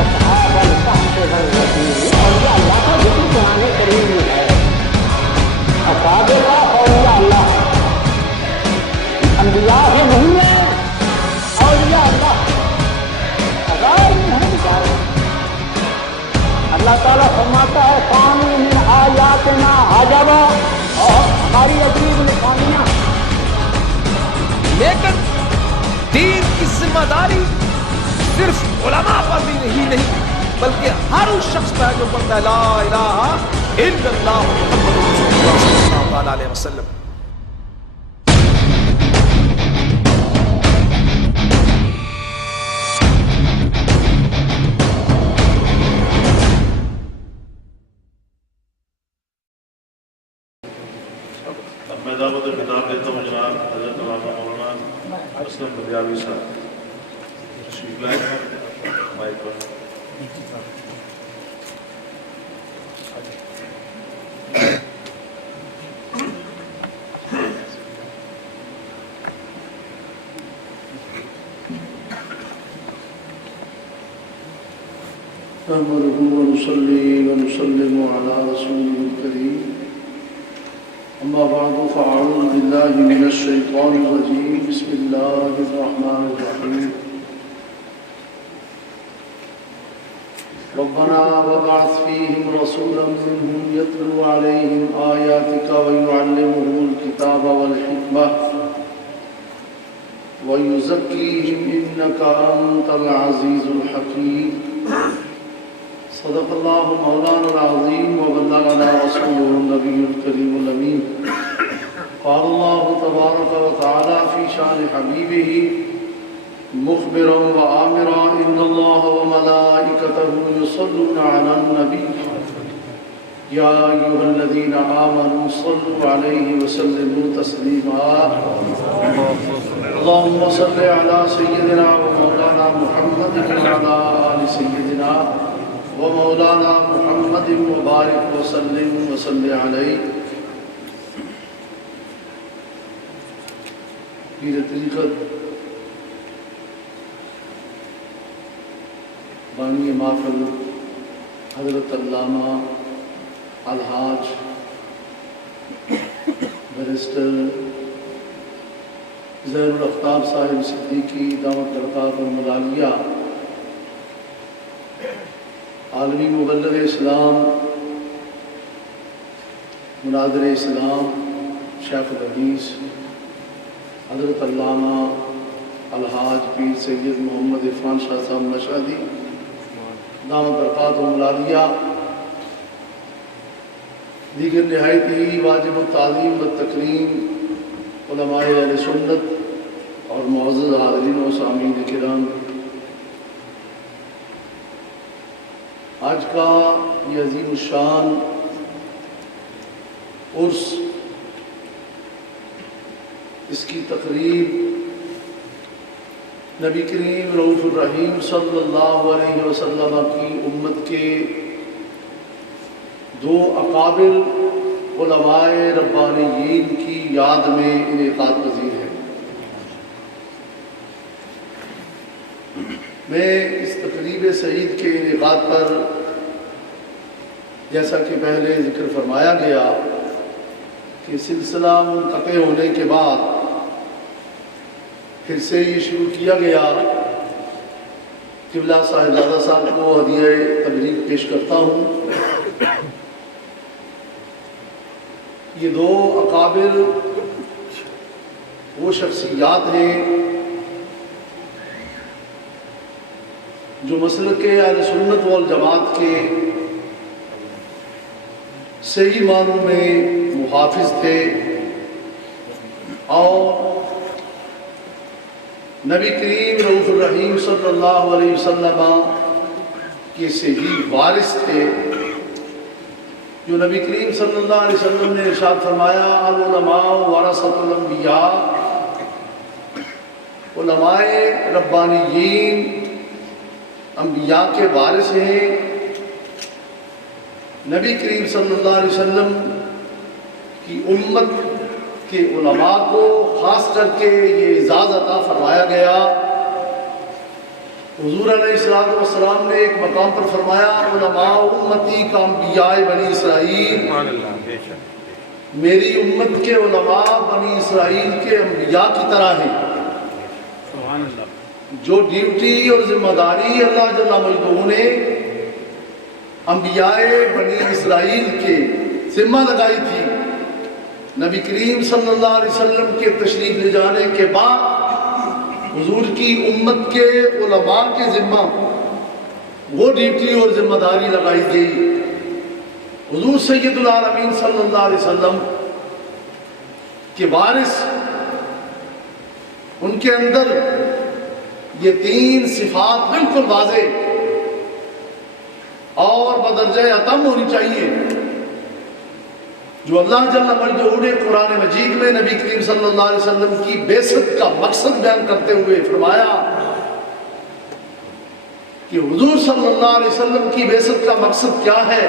اصحاب الکہف والرقیم، اولیاء اللہ کا ذکر قرآن کریم میں ہے. اصحاب الکہف اولیاء اللہ انبیاء بھی نہیں ہیں، اولیاء اللہ غیر میں ہیں بیچارے. اللہ تعالیٰ فرماتا ہے ثانی من آیاتنا عجبا، اور ہماری عجیب نشانیاں. لیکن دین کی ذمہ داری صرف علماء پر بھی نہیں بلکہ ہر اس شخص پر جو پڑھتا ہے لا الہ الا اللہ محمد رسول اللہ صلی اللہ علیہ وسلم. میں دعوت خطاب دیتا ہوں جناب حضرت علامہ مولانا اسلم بندیالوی صاحب تشریف لائے مائک پر. نحمده ونصلي ونسلم على رسوله الكريم. أما بعد فأعوذ بالله من الشيطان الرجيم. بسم الله الرحمن الرحيم. ربنا وابعث فيهم رسولا منهم يتلو عليهم آياتك ويعلمهم الكتاب والحكمة ويزكيهم إنك أنت العزيز الحكيم. صدق الله مولانا العظيم وبلغنا رسوله النبي الكريم الأمين. قال الله تبارك وتعالى في شأن حبيبه مخبرا وآمرا إن الله وملائكته يصلون على النبي يا أيها الذين آمنوا صلوا عليه وسلموا تسليما. اللهم صل على سيدنا ومولانا محمد وعلى آل سيدنا ومولانا محمد مبارک وسلم وصلی علیہ. پیر طریقت بانی محفل حضرت علامہ الحاج بیرسٹر زہر الافتاب صاحب صدیقی دعوت برکات الملالیہ، عالمی مبلغ اسلام، مناظر اسلام، شیخ الحدیث حضرت علامہ الحاج پیر سید محمد عرفان شاہ صاحب مشہدی دامت برکات و ملالیہ، دیگر نہایت ہی واجب التعظیم و تکریم علماء اہل سنت اور معزز حاضرین و سامعین کرام، آج کا یہ عظیم الشان عرس، اس کی تقریب نبی کریم رؤوف الرحیم صلی اللہ علیہ وسلم کی امت کے دو اکابر علماء ربانیین کی یاد میں انعقاد پذیر ہے. میں اس تقریب سعید کے انعقاد پر جیسا کہ پہلے ذکر فرمایا گیا کہ سلسلہ منقطع ہونے کے بعد پھر سے یہ شروع کیا گیا. قبلہ صاحبزادہ صاحب کو ہدیہ تبریک پیش کرتا ہوں. یہ دو اکابر وہ شخصیات ہیں جو مسلک اہل سنت والجماعت کے صحیح معنوں میں محافظ تھے اور نبی کریم رؤوف الرحیم صلی اللہ علیہ وسلم کے صحیح وارث تھے. جو نبی کریم صلی اللہ علیہ وسلم نے ارشاد فرمایا العلماء ورثۃ الانبیاء، علماء ربانیین انبیاء کے وارث ہیں. نبی کریم صلی اللہ علیہ وسلم کی امت کے علماء کو خاص کر کے یہ اعزاز عطا فرمایا گیا حضور علیہ السلام نے ایک مقام پر فرمایا علماء امتی کا انبیاء بنی اسرائیل، میری امت کے علماء بنی اسرائیل کے انبیاء کی طرح ہیں۔ جو ڈیوٹی اور ذمہ داری اللہ جل مجدہ نے انبیاء بنی اسرائیل کے ذمہ لگائی تھی، نبی کریم صلی اللہ علیہ وسلم کے تشریف لے جانے کے بعد حضور کی امت کے علماء کے ذمہ وہ ڈیوٹی اور ذمہ داری لگائی گئی۔ حضور سید العالمین صلی اللہ علیہ وسلم کے وارث، ان کے اندر یہ 3 صفات بالکل واضح اور بدرجہ اتم ہونی چاہیے، جو اللہ جل مجدہ نے قرآن مجید میں نبی کریم صلی اللہ علیہ وسلم کی بعثت کا مقصد بیان کرتے ہوئے فرمایا کہ حضور صلی اللہ علیہ وسلم کی بعثت کا مقصد کیا ہے؟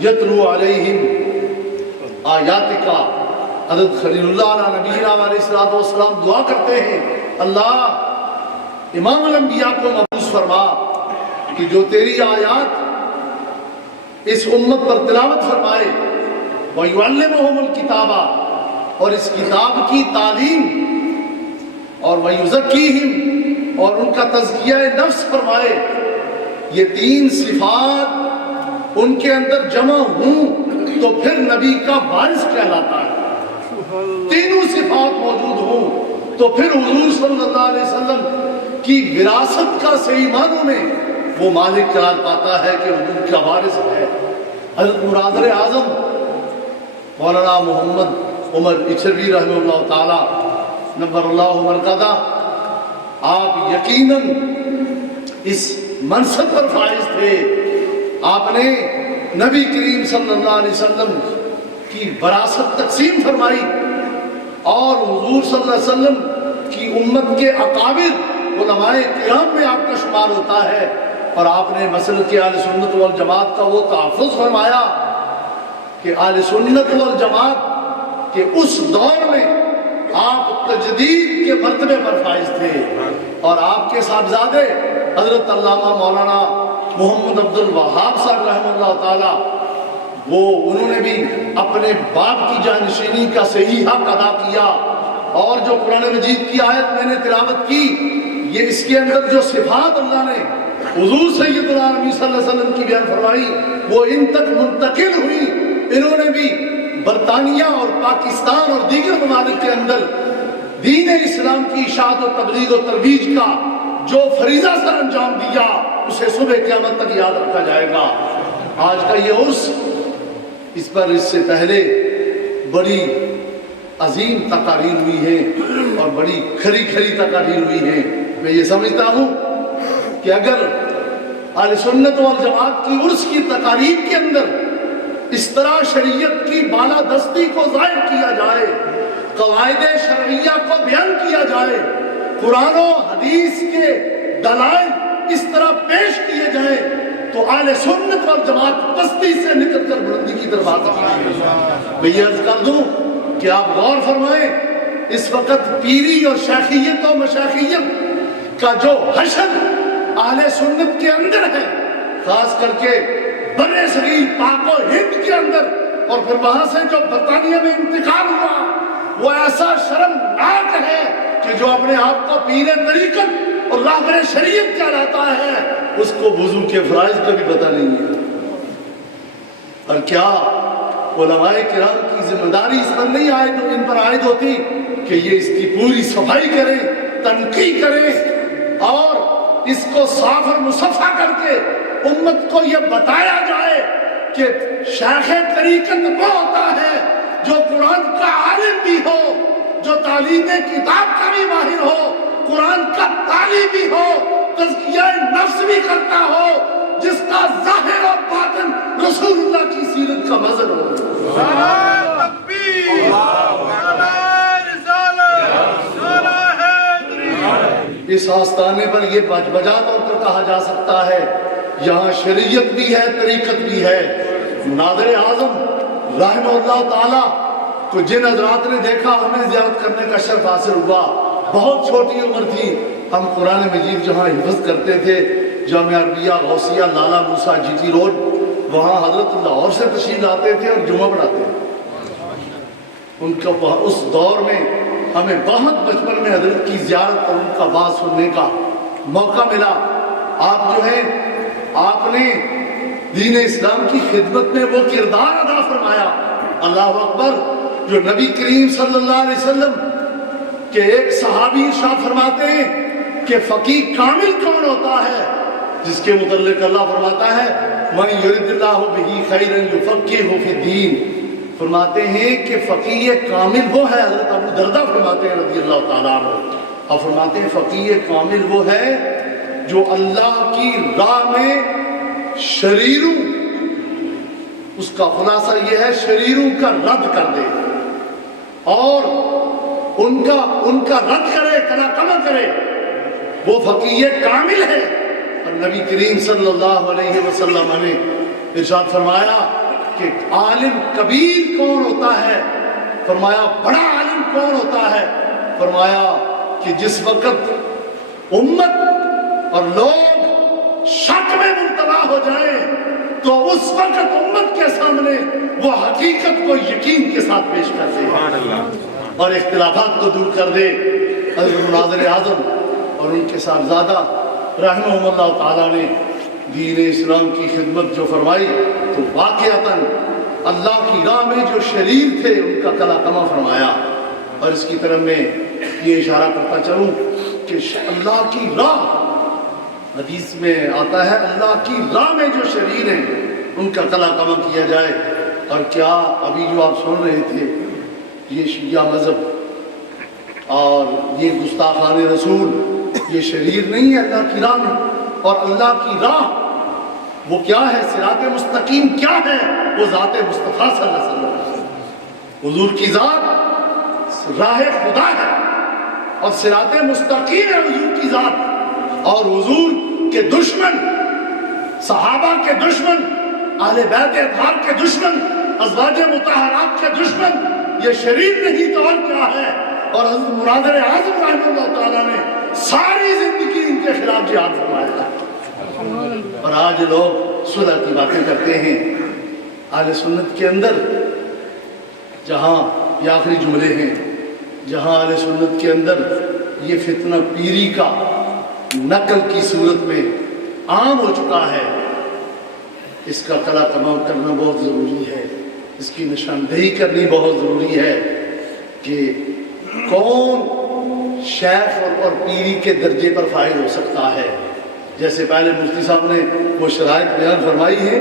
یتلو علیہم آیاتک۔ حضرت خلیل اللہ علیہ نبینا علیہ السلام دعا کرتے ہیں، اللہ امام الانبیاء کو مبعوث فرما کہ جو تیری آیات اس امت پر تلاوت فرمائے، وَيُعَلِّمُهُمُ الْكِتَابَ، اور اس کتاب کی تعلیم، اور وَيُزَكِّيهِمْ، اور ان کا تزکیہ نفس فرمائے۔ یہ 3 صفات ان کے اندر جمع ہوں تو پھر نبی کا وارث کہلاتا ہے۔ تینوں صفات موجود ہوں تو پھر حضور صلی اللہ علیہ وسلم کی وراثت کا صحیح معنوں میں وہ مالک قرار پاتا ہے کہ حضور کا وارث ہے۔ حضرت مرادر اعظم مولانا محمد عمر اچھروی رحمہ اللہ تعالی نور اللہ مرقدہ، آپ یقیناً اس منصب پر فائز تھے۔ آپ نے نبی کریم صلی اللہ علیہ وسلم کی وراثت تقسیم فرمائی، اور حضور صلی اللہ علیہ وسلم کی امت کے اکابر علماء کرام میں آپ کا شمار ہوتا ہے، اور آپ نے مسلک اہل سنت والجماعت کا وہ تحفظ فرمایا کہ اہل سنت والجماعت کے اس دور میں آپ تجدید کے مرتبے پر فائز تھے، اور آپ کے صاحبزادے حضرت علامہ مولانا محمد عبد الوہاب صاحب رحمہ اللہ تعالی، وہ انہوں نے بھی اپنے باپ کی جانشینی کا صحیح حق ادا کیا، اور جو قرآن مجید کی آیت میں نے تلاوت کی، یہ اس کے اندر جو صفات اللہ نے حضور سید العالمین صلی اللہ علیہ وسلم کی بیان فرمائی وہ ان تک منتقل ہوئی۔ انہوں نے بھی برطانیہ اور پاکستان اور دیگر ممالک کے اندر دین اسلام کی اشاعت و تبلیغ و ترویج کا جو فریضہ سر انجام دیا، اسے صبح قیامت تک یاد رکھا جائے گا۔ آج کا یہ عرس، اس پر اس سے پہلے بڑی عظیم تقاریر ہوئی ہیں اور بڑی کھری کھری تقاریر ہوئی ہیں۔ میں یہ سمجھتا ہوں کہ اگر اہل سنت والجماعت کی عرس کی تقاریب کے اندر اس طرح شریعت کی بالادستی کو ظاہر کیا جائے، قواعد شرعیہ کو بیان کیا جائے، قرآن و حدیث کے دلائل اس طرح پیش کیے جائیں، تو اہل سنت والجماعت پستی سے نکل کر بلندی کی طرف آتا ہے۔ میں یہ عرض کر دوں کہ آپ غور فرمائیں، اس وقت پیری اور شیخیت و مشایخیت کا جو حشر اہل سنت کے اندر ہے، خاص کر کے بر صغیر پاک و ہند کے اندر، اور پھر وہاں سے جو برطانیہ میں انتقال ہوا، وہ ایسا شرمناک ہے کہ جو اپنے آپ کو پیر طریقت اور راہبر شریعت کہلاتا ہے، اس کو وضو کے فرائض کا بھی پتہ نہیں ہے۔ اور کیا علماء کرام کی ذمہ داری اس پر نہیں عائد، ان پر عائد ہوتی کہ یہ اس کی پوری صفائی کریں، تنقیح کریں، اور اس کو صاف اور مصفح کر کے امت کو یہ بتایا جائے کہ شیخ طریقت وہ ہوتا ہے جو قرآن کا عالم بھی ہو، جو تعلیم کتاب کا بھی ماہر ہو، قرآن کا طالب بھی ہو، تزکیہ نفس بھی کرتا ہو، جس کا ظاہر و باطن رسول اللہ کی سیرت کا مظہر ہو۔ اس آستانے پر یہ بجا طور پر کہا جا سکتا ہے، یہاں شریعت بھی ہے، طریقت بھی ہے۔ مناظر اعظم رحمہ اللہ تعالی کو جن حضرات نے دیکھا، ہمیں زیارت کرنے کا شرف حاصل ہوا، بہت چھوٹی عمر تھی، ہم قرآن مجید جہاں حفظ کرتے تھے جامعہ عربیہ غوثیہ لالا موسیٰ جی ٹی روڈ، وہاں حضرت لاہور سے تشریف لاتے تھے اور جمعہ پڑھاتے تھے۔ ان کا اس دور میں ہمیں بہت بچپن میں حضرت کی زیارت اور ان کا بات سننے کا موقع ملا۔ آپ جو ہے آپ نے دین اسلام کی خدمت میں وہ کردار ادا فرمایا، اللہ اکبر، جو نبی کریم صلی اللہ علیہ وسلم کے ایک صحابی ارشاد فرماتے ہیں کہ فقیہ کامل کون ہوتا ہے، جس کے متعلق اللہ فرماتا ہے مَن یرد اللہ بہ خیرا یفقہہ فی الدین، فرماتے ہیں کہ فقیہ کامل وہ ہے، حضرت ابو دردہ فرماتے ہیں رضی اللہ تعالیٰ عنہ، اور فرماتے ہیں فقیہ کامل وہ ہے جو اللہ کی راہ میں شریروں، اس کا خلاصہ یہ ہے شریروں کا رد کر دے اور ان کا رد کرے، کلا کما کرے، وہ فقیہ کامل ہے۔ اور نبی کریم صلی اللہ علیہ وسلم نے ارشاد فرمایا کہ عالم کبیر کون ہوتا ہے؟ فرمایا بڑا عالم کون ہوتا ہے؟ فرمایا کہ جس وقت امت اور لوگ شک میں مبتلا ہو جائیں تو اس وقت امت کے سامنے وہ حقیقت کو یقین کے ساتھ پیش کر دے اور اختلافات کو دور کر دے۔ حضرت مناظر اعظم اور ان کے صاحبزادہ رحمہم اللہ تعالیٰ نے دین اسلام کی خدمت جو فرمائی تو واقعتاً اللہ کی راہ میں جو شریر تھے ان کا کلا کما فرمایا۔ اور اس کی طرف میں یہ اشارہ کرتا چلوں کہ اللہ کی راہ، حدیث میں آتا ہے اللہ کی راہ میں جو شریر ہیں ان کا کلا کما کیا جائے۔ اور کیا ابھی جو آپ سن رہے تھے یہ شیعہ مذہب اور یہ گستاخان رسول یہ شریر نہیں ہے اللہ کی راہ میں، اور اللہ کی راہ وہ کیا ہے، صراط مستقیم کیا ہے، وہ ذات مصطفیٰ صلی اللہ علیہ وسلم، حضور کی ذات راہ خدا ہے اور صراط مستقیم ہے حضور کی ذات۔ اور حضور کے دشمن، صحابہ کے دشمن، اہل بیت اطہار کے دشمن، ازواج مطہرات کے دشمن یہ شریر نہیں تو اور کیا ہے۔ اور حضرت مناظر اعظم رحمہ اللہ تعالیٰ نے ساری زندگی ان کے خلاف جہاد فرمایا۔ اور آج لوگ صلح کی باتیں کرتے ہیں، اہل سنت کے اندر جہاں یہ آخری جملے ہیں، جہاں اہل سنت کے اندر یہ فتنہ پیری کا نقل کی صورت میں عام ہو چکا ہے، اس کا کلا کما کرنا بہت ضروری ہے، اس کی نشاندہی کرنی بہت ضروری ہے کہ کون شیخ اور پیری کے درجے پر فائز ہو سکتا ہے۔ جیسے پہلے مفتی صاحب نے وہ شرائط بیان فرمائی ہیں،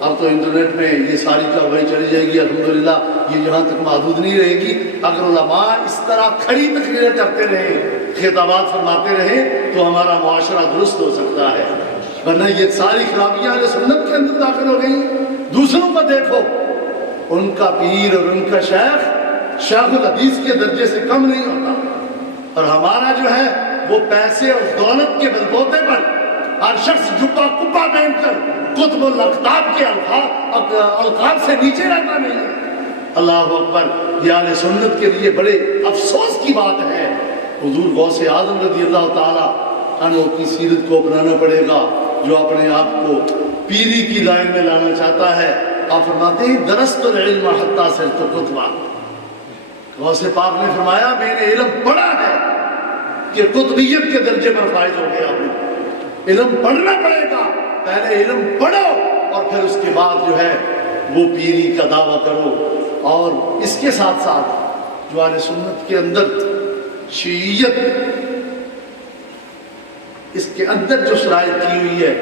اب تو انٹرنیٹ میں یہ ساری کارروائی چلی جائے گی الحمدللہ، یہ یہاں تک محدود نہیں رہے گی۔ اگر علماء اس طرح کھڑی تقریریں کرتے رہیں، خطابات فرماتے رہیں تو ہمارا معاشرہ درست ہو سکتا ہے، ورنہ یہ ساری خرابیاں اہل سنت کے اندر داخل ہو گئی۔ دوسروں کو دیکھو، ان کا پیر اور ان کا شیخ شیخ الحدیث کے درجے سے کم نہیں ہوتا، اور ہمارا جو ہے وہ پیسے اور دولت کے بلبوتے پر ہر شخص جبہ کپا پہن کر قطب الاقطاب کے القاب سے نیچے رہتا نہیں ہے۔ اللہ اکبر، یہ اہل سنت کے لیے بڑے افسوس کی بات ہے۔ حضور غوث اعظم رضی اللہ تعالیٰ عنہ کی سیرت کو اپنانا پڑے گا، جو اپنے آپ کو پیری کی لائن میں لانا چاہتا ہے۔ آپ فرماتے ہیں درست العلم حتی صرت قطبا، غوث پاک نے فرمایا میں نے علم پڑھا ہے کہ قطبیت کے درجے پر فائز ہو گیا ہوں۔ علم پڑھنا پڑے گا، پہلے علم پڑھو اور پھر اس کے بعد جو ہے وہ پیری کا دعویٰ کرو۔ اور اس کے ساتھ ساتھ جو اہل سنت کے اندر شیعیت، اس کے اندر جو شرائط کی ہوئی ہے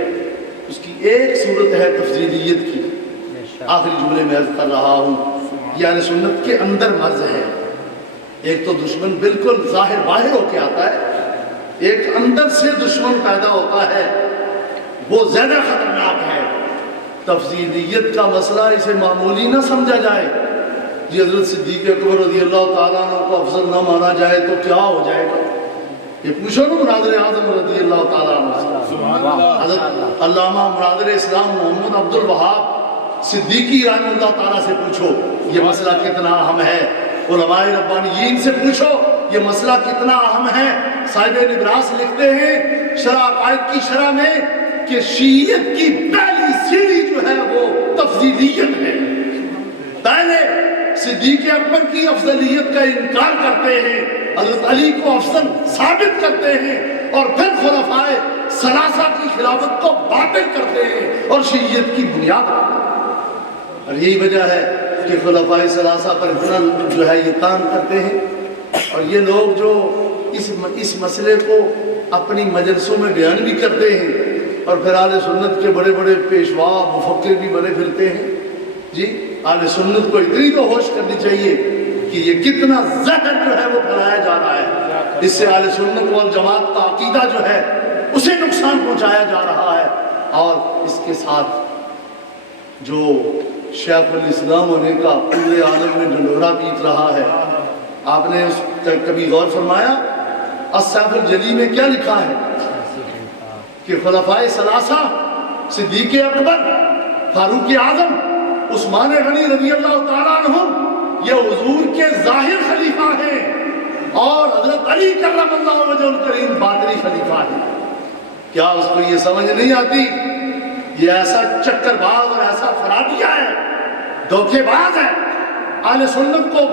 اس کی ایک صورت ہے تفضیلیت کی۔ آخری جملے میں عرض کر رہا ہوں، یہ اہل سنت کے اندر مرض ہے۔ ایک تو دشمن بالکل ظاہر باہر ہو کے آتا ہے، ایک اندر سے دشمن پیدا ہوتا ہے، وہ زیادہ خطرناک ہے۔ تفضیلیت کا مسئلہ اسے معمولی نہ سمجھا جائے، جی حضرت صدیق اکبر رضی اللہ تعالیٰ عنہ کو افضل نہ مانا جائے تو کیا ہو جائے گا؟ یہ پوچھو نا مناظر اعظم رضی اللہ تعالیٰ عنہ سے، حضرت علامہ مناظر اسلام محمد عبد الوہاب صدیقی رحمہ اللہ تعالیٰ سے پوچھو یہ مسئلہ کتنا اہم ہے، علماء ربانیین سے پوچھو یہ مسئلہ کتنا اہم ہے. صاحب نبراس لکھتے ہیں شرح عقائد کی شرح میں کہ شیعیت کی پہلی سیڑھی جو ہے وہ تفضیلیت ہے. پہلے صدیق اکبر کی افضلیت کا انکار کرتے ہیں، حضرت علی کو افضل ثابت کرتے ہیں، اور پھر خلفائے ثلاثہ کی خلافت کو باطل کرتے ہیں اور شیعیت کی بنیاد. اور یہی وجہ ہے کہ خلفائے ثلاثہ پر اتنا جو ہے یہ تان کرتے ہیں. اور یہ لوگ جو اس مسئلے کو اپنی مجلسوں میں بیان بھی کرتے ہیں اور پھر اہل سنت کے بڑے بڑے پیشوا مفکر بھی بنے پھرتے ہیں. جی اہل سنت کو اتنی تو ہوش کرنی چاہیے کہ یہ کتنا زہر جو ہے وہ پھیلایا جا رہا ہے. اس سے اہل سنت والجماعت کا عقیدہ جو ہے اسے نقصان پہنچایا جا رہا ہے. اور اس کے ساتھ جو شیخ الاسلام ہونے کا پورے عالم میں ڈنڈورا پیٹ رہا ہے، آپ نے اس کبھی غور فرمایا السیف الجلی میں کیا لکھا ہے کہ خلفائے ثلاثہ صدیق اکبر، فاروق اعظم، عثمان غنی رضی اللہ تعالیٰ عنہم یہ حضور کے ظاہر خلیفہ ہیں اور حضرت علی کرم اللہ وجہ الکریم باطنی خلیفہ ہیں. کیا اس کو یہ سمجھ نہیں آتی؟ یہ ایسا چکر باز اور ایسا فرادیہ ہے، دھوکے باز ہے، اہل سنت کو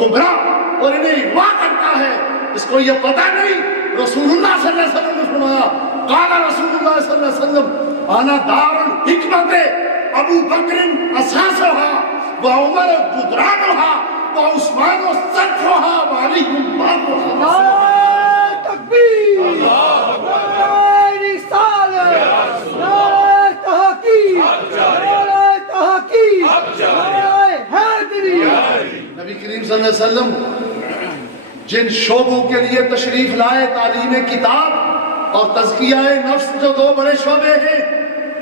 گمراہ اور انہیں اغوا کرتا ہے. اس کو یہ پتہ نہیں رسول اللہ صلی اللہ علیہ وسلم نے فرمایا قال رسول اللہ صلی اللہ علیہ وسلم انا دار الحکمت ابو بکر اساسها وعمر جدرانها وعثمان سقفها وعلی بابها. تکبیر، نعرہ رسالت، نعرہ تحقیق، نعرہ تحقیق، نعرہ حیدری. نبی کریم صلی اللہ علیہ وسلم جن شعبوں کے لیے تشریف لائے، تعلیم کتاب اور تزکیہ نفس، جو دو بڑے شعبے ہیں،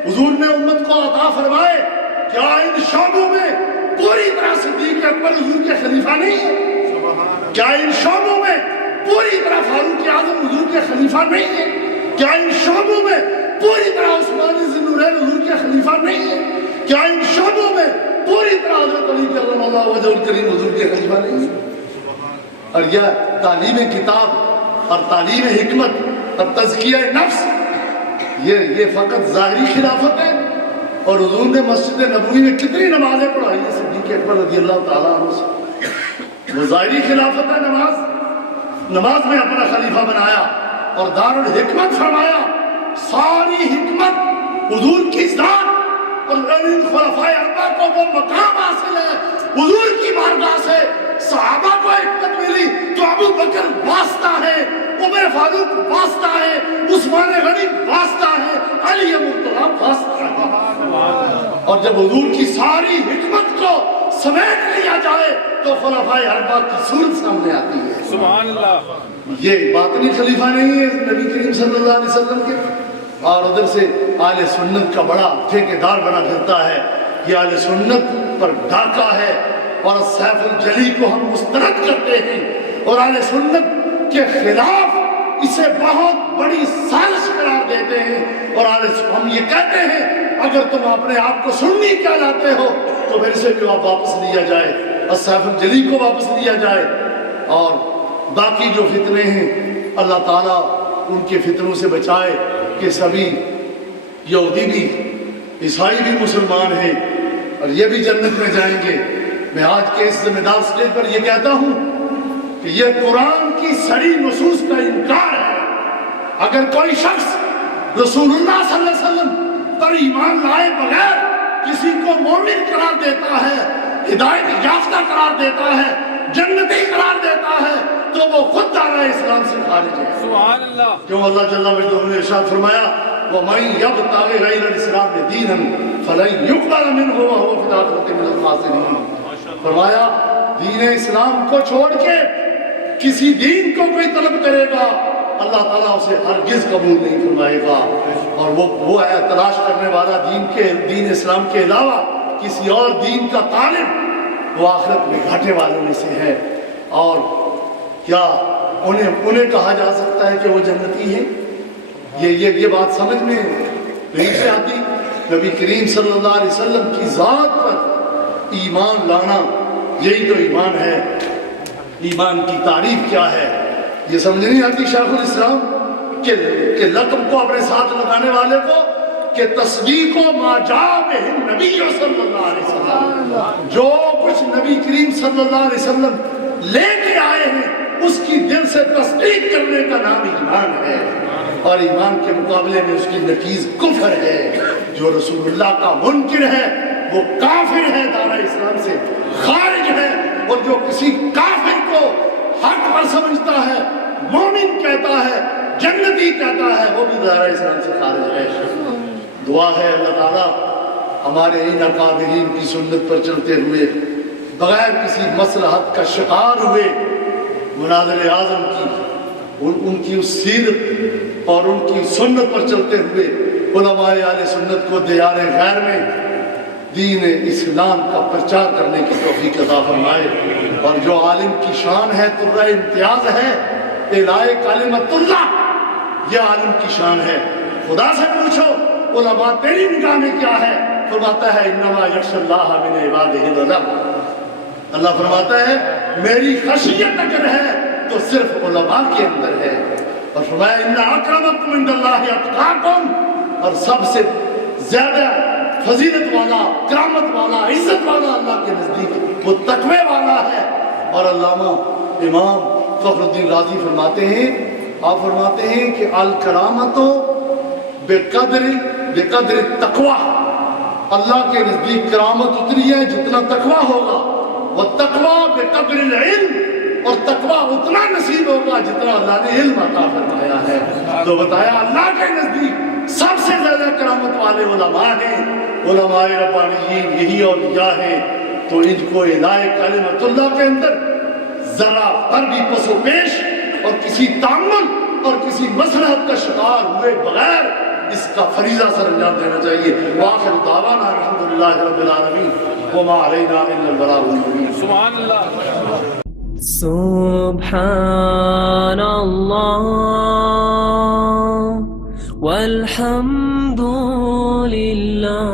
حضور نے امت کو عطا فرمائے. کیا ان شعبوں میں پوری طرح صدیق اکبر حضور کے خلیفہ نہیں ہے؟ کیا ان شعبوں میں پوری طرح فاروق اعظم حضور کے خلیفہ نہیں ہے؟ کیا ان شعبوں میں پوری طرح عثمان ذی النورین حضور کے خلیفہ نہیں ہے؟ کیا ان شعبوں میں پوری طرح حضرت علی کرم اللہ وجہ الکریم حضور کے خلیفہ نہیں ہے؟ اور یہ تعلیم کتاب اور تعلیم حکمت اور تزکیہ نفس یہ فقط ظاہری خلافت ہے. اور حضور نے مسجد نبوی میں کتنی نمازیں پڑھائی ہیں صدیق اکبر رضی اللہ تعالیٰ عنہ سے. وہ ظاہری خلافت ہے، نماز میں اپنا خلیفہ بنایا اور دار الحکمت فرمایا. ساری حکمت حضور کی ذات اور ان خلفائے اربعہ کو وہ مقام حاصل ہے حضور کی بارگاہ سے. صحابہ کو حکمت ملی تو ابو بکر واسطہ ہے، عمر فاروق واسطہ ہے، عثمان غنی واسطہ ہے، علی مرتضیٰ واسطہ ہے. اور جب حضور کی ساری حکمت کو سمیٹ لیا جائے تو خلفائے اربعہ کی صورت سامنے آتی ہے. سبحان اللہ. یہ باطنی خلیفہ نہیں ہے نبی کریم صلی اللہ علیہ وسلم کے. اور ادھر سے اہل سنت کا بڑا ٹھیکیدار بنا پھرتا ہے. یہ اہل سنت پر ڈاکہ ہے اور سیف الجلی کو ہم مسترد کرتے ہیں اور اہل سنت کے خلاف اسے بہت بڑی سازش قرار دیتے ہیں. اور ہم یہ کہتے ہیں اگر تم اپنے آپ کو سنی کہلاتے ہو تو پھر اسے بھی واپس لیا جائے اور سیف الجلی کو واپس لیا جائے. اور باقی جو فتنے ہیں اللہ تعالیٰ ان کے فتنوں سے بچائے کہ سبھی یہودی بھی عیسائی بھی مسلمان ہیں اور یہ بھی جنت میں جائیں گے. میں آج کے اس ذمہ دار سٹیج پر یہ کہتا ہوں کہ یہ قرآن کی صریح نصوص کا انکار ہے. اگر کوئی شخص رسول اللہ صلی اللہ علیہ وسلم پر ایمان لائے بغیر کسی کو مومن قرار دیتا ہے، ہدایت یافتہ قرار دیتا ہے، جنتی قرار دیتا ہے تو وہ خود دارہ اسلام سے خارج ہے. سبحان اللہ. کیوں اللہ جل وعلا نے ارشاد فرمایا وَمَن يَبْتَغِ غَيْرَ الْإِسْلَامِ دِينًا فَلَن يُقْبَلَ مِنْهُ وَهُوَ فِي الْآخِرَةِ مِنَ الْخَاسِرِينَ. فرمایا دین اسلام کو چھوڑ کے کسی دین کو کوئی طلب کرے گا اللہ تعالیٰ اسے ہرگز قبول نہیں فرمائے گا. اور وہ ہے تلاش کرنے والا دین اسلام کے علاوہ کسی اور دین کا طالب، وہ آخرت میں گھاٹے والوں میں سے ہے. اور کیا انہیں کہا جا سکتا ہے کہ وہ جنتی ہیں؟ یہ بات سمجھ میں نہیں سے آتی. نبی کریم صلی اللہ علیہ وسلم کی ذات پر ایمان لانا یہی تو ایمان ہے. ایمان کی تعریف کیا ہے؟ یہ سمجھ نہیں آتی شیخ الاسلام کہ لقب کو اپنے ساتھ لگانے والے کو کہ تصدیق و ما جاء بہ نبی صلی اللہ علیہ وسلم، جو کچھ نبی کریم صلی اللہ علیہ وسلم لے کے آئے ہیں اس کی دل سے تصدیق کرنے کا نام ایمان ہے، اور ایمان کے مقابلے میں اس کی نقیض کفر ہے۔ جو رسول اللہ کا منکر ہے وہ کافر ہے، دائرہ اسلام سے خارج ہے، اور جو کسی کافر کو حق پر سمجھتا ہے، مومن کہتا ہے، جنتی کہتا ہے، وہ بھی دائرہ اسلام سے خارج ہے۔ دعا ہے اللہ تعالیٰ ہمارے ان اکابرین کی سنت پر چلتے ہوئے بغیر کسی مصلحت کا شکار ہوئے مناظر اعظم کی ان کی اس سیرت اور ان کی سنت پر چلتے ہوئے علماء اہل سنت کو دیار غیر میں دین اسلام کا پرچار کرنے کی توفیق عطا فرمائے، اور جو عالم کی شان ہے ترہ امتیاز ہے، اعلاء کلمۃ اللہ، یہ عالم کی شان ہے۔ خدا سے پوچھو علماء تیری نگاہ میں کیا ہے؟ فرماتا ہے انما یخشی اللہ من عبادہ العلماء، اللہ فرماتا ہے میری خشیت اگر ہے تو صرف علماء کے اندر ہے، اور فرمایا ان اکرمکم عند اللہ اتقاکم، اور سب سے زیادہ فضیلت والا، کرامت والا، عزت والا اللہ کے نزدیک وہ تقوی والا ہے۔ اور علامہ امام فخر الدین رازی فرماتے ہیں، آپ فرماتے ہیں کہ الکرامت بقدر التقوی، اللہ کے نزدیک کرامت اتنی ہے جتنا تقوی ہوگا، والتقوی بقدر العلم، اور تقوی اتنا نصیب ہوگا جتنا اللہ نے علم عطا فرمایا ہے۔ تو بتایا اللہ کے نزدیک سب سے زیادہ کرامت والے علماء ہیں، علماء ربانیین، یہی اولیاء ہیں۔ تو ان کو اعلاء کلمۃ اللہ کے اندر ذرا پر بھی پس و پیش اور کسی تعمل اور کسی مصلحت کا شکار ہوئے بغیر اس کا فریضہ سر انجام دینا چاہیے۔ وآخر دعوانا الحمدللہ رب العالمین وما علینا الا البلاغ المبین۔ سبحان اللہ، سبحان اللہ والحمد للہ